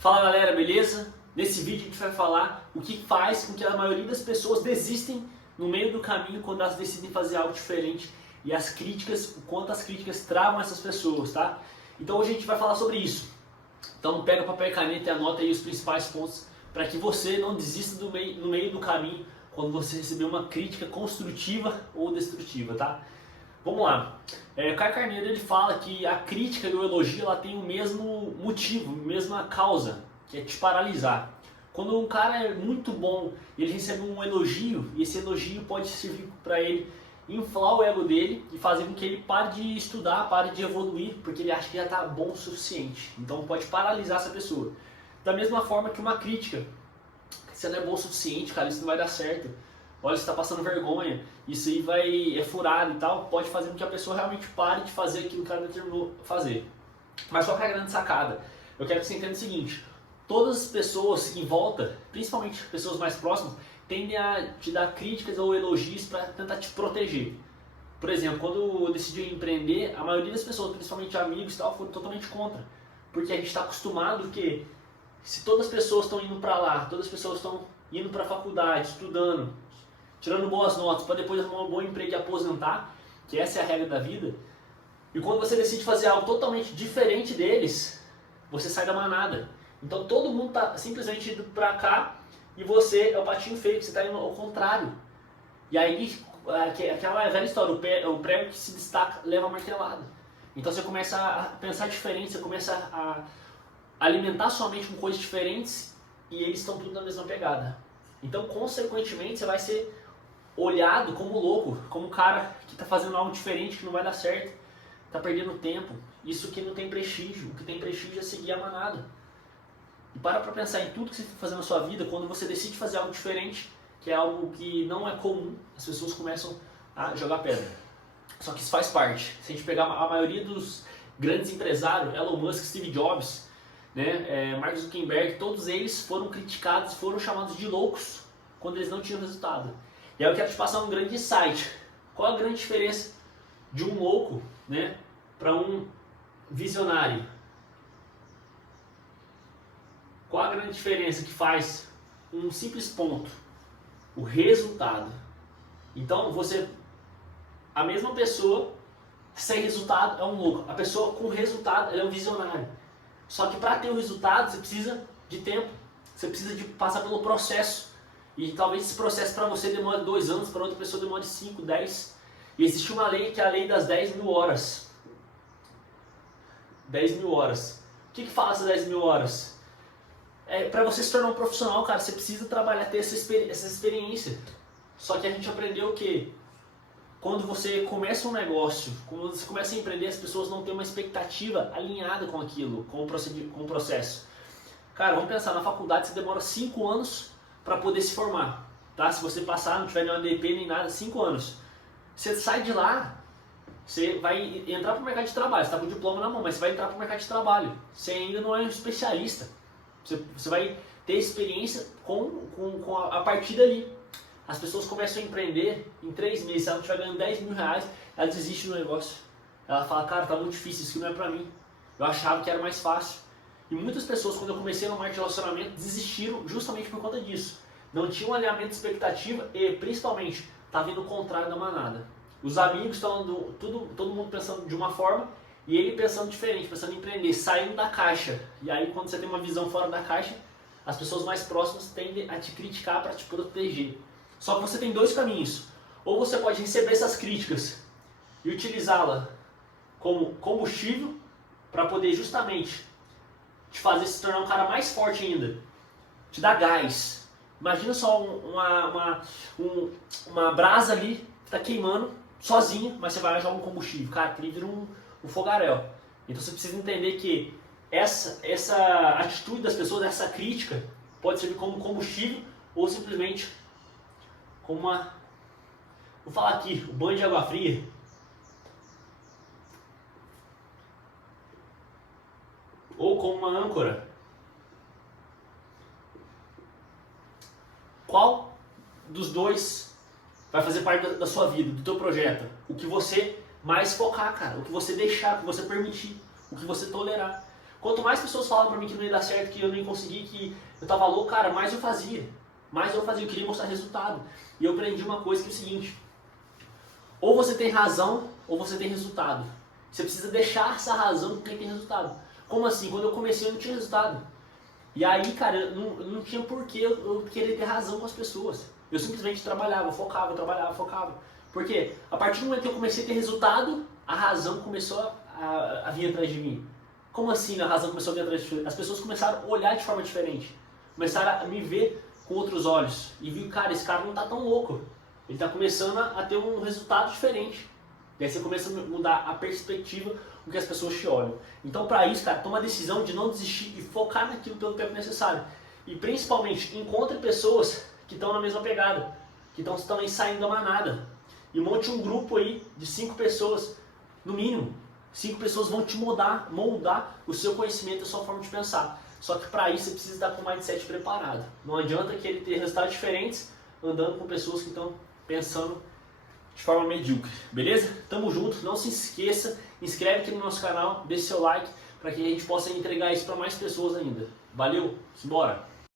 Fala galera, beleza? Nesse vídeo a gente vai falar o que faz com que a maioria das pessoas desistem no meio do caminho quando elas decidem fazer algo diferente e as críticas, o quanto as críticas travam essas pessoas, tá? Então hoje a gente vai falar sobre isso. Então pega papel e caneta e anota aí os principais pontos para que você não desista no meio do caminho quando você receber uma crítica construtiva ou destrutiva, tá? Vamos lá. Caio Carneiro ele fala que a crítica e o elogio ela tem o mesmo motivo, a mesma causa, que é te paralisar. Quando um cara é muito bom, ele recebe um elogio e esse elogio pode servir para ele inflar o ego dele e fazer com que ele pare de estudar, pare de evoluir, porque ele acha que já está bom o suficiente. Então pode paralisar essa pessoa. Da mesma forma que uma crítica, você não é bom o suficiente, cara, isso não vai dar certo. Olha, você está passando vergonha, isso aí é furado e tal, pode fazer com que a pessoa realmente pare de fazer aquilo que ela determinou fazer. Mas qual que é a grande sacada? Eu quero que você entenda o seguinte: todas as pessoas em volta, principalmente pessoas mais próximas, tendem a te dar críticas ou elogios para tentar te proteger. Por exemplo, quando eu decidi empreender, a maioria das pessoas, principalmente amigos e tal, foram totalmente contra. Porque a gente está acostumado que se todas as pessoas estão indo para lá, todas as pessoas estão indo para a faculdade, estudando, tirando boas notas para depois arrumar um bom emprego e aposentar, que essa é a regra da vida, e quando você decide fazer algo totalmente diferente deles, você sai da manada. Então todo mundo está simplesmente indo para cá e você é o patinho feio, que você está indo ao contrário. E aí, aquela velha história, o prego que se destaca leva a martelada. Então você começa a pensar diferente, você começa a alimentar sua mente com coisas diferentes e eles estão tudo na mesma pegada. Então, consequentemente, você vai ser olhado como louco, como um cara que está fazendo algo diferente, que não vai dar certo, está perdendo tempo. Isso que não tem prestígio. O que tem prestígio é seguir a manada. E para pensar em tudo que você está fazendo na sua vida, quando você decide fazer algo diferente, que é algo que não é comum, as pessoas começam a jogar pedra. Só que isso faz parte. Se a gente pegar a maioria dos grandes empresários, Elon Musk, Steve Jobs, Mark Zuckerberg, todos eles foram criticados, foram chamados de loucos quando eles não tinham resultado. E aí eu quero te passar um grande insight. Qual a grande diferença de um louco, para um visionário? Qual a grande diferença que faz um simples ponto? O resultado. Então a mesma pessoa sem resultado é um louco. A pessoa com resultado ela é um visionário. Só que para ter o resultado você precisa de tempo. Você precisa de passar pelo processo. E talvez esse processo para você demore 2 anos, para outra pessoa demore 5, 10. E existe uma lei que é a lei das 10.000 horas. 10.000 horas. O que fala essas 10.000 horas? Para você se tornar um profissional, cara, você precisa trabalhar, ter essa experiência. Só que a gente aprendeu que quando você começa um negócio, quando você começa a empreender, as pessoas não têm uma expectativa alinhada com aquilo, com o processo. Cara, vamos pensar, na faculdade você demora 5 anos para poder se formar, tá? Se você passar, não tiver nenhuma DP nem nada, 5 anos. Você sai de lá, você vai entrar para o mercado de trabalho, você está com o diploma na mão, mas você vai entrar para o mercado de trabalho. Você ainda não é um especialista. Você vai ter experiência a partir dali. As pessoas começam a empreender em 3 meses, se ela não estiver ganhando 10.000 reais, ela desiste do negócio. Ela fala, cara, tá muito difícil, isso aqui não é pra mim. Eu achava que era mais fácil. E muitas pessoas, quando eu comecei no marketing de relacionamento, desistiram justamente por conta disso. Não tinham um alinhamento de expectativa e, principalmente, tá vindo o contrário da manada. Os amigos estão todo mundo pensando de uma forma e ele pensando diferente, pensando em empreender, saindo da caixa. E aí, quando você tem uma visão fora da caixa, as pessoas mais próximas tendem a te criticar para te proteger. Só que você tem 2 caminhos. Ou você pode receber essas críticas e utilizá-la como combustível para poder justamente te fazer se tornar um cara mais forte ainda. Te dar gás. Imagina só uma brasa ali que está queimando sozinha, mas você vai lá e joga um combustível. Cara, aquele vira um fogaréu. Então você precisa entender que essa atitude das pessoas, essa crítica, pode servir como combustível ou simplesmente como vou falar aqui, o banho de água fria. Ou como uma âncora. Qual dos dois vai fazer parte da sua vida, do teu projeto? O que você mais focar, cara. O que você deixar, o que você permitir, o que você tolerar. Quanto mais pessoas falavam pra mim que não ia dar certo, que eu não ia conseguir, que eu tava louco, cara, mais eu fazia. Mais eu fazia, eu queria mostrar resultado. E eu aprendi uma coisa que é o seguinte: ou você tem razão, ou você tem resultado. Você precisa deixar essa razão com quem tem resultado. Como assim? Quando eu comecei eu não tinha resultado. E aí, cara, eu não tinha porquê eu querer ter razão com as pessoas. Eu simplesmente trabalhava, focava, trabalhava, focava. Por quê? A partir do momento que eu comecei a ter resultado, a razão começou a vir atrás de mim. Como assim a razão começou a vir atrás de mim? As pessoas começaram a olhar de forma diferente. Começaram a me ver com outros olhos. E vi, cara, esse cara não tá tão louco. Ele tá começando a ter um resultado diferente. E aí você começa a mudar a perspectiva com que as pessoas te olham. Então, para isso, cara, toma a decisão de não desistir e focar naquilo pelo tempo necessário. E principalmente, encontre pessoas que estão na mesma pegada, que estão também saindo da manada. E monte um grupo aí de 5 pessoas, no mínimo. 5 pessoas vão te moldar o seu conhecimento, a sua forma de pensar. Só que para isso você precisa estar com o mindset preparado. Não adianta que ele ter resultados diferentes andando com pessoas que estão pensando de forma medíocre, beleza? Tamo junto, não se esqueça, inscreve aqui no nosso canal, deixe seu like para que a gente possa entregar isso para mais pessoas ainda. Valeu, simbora!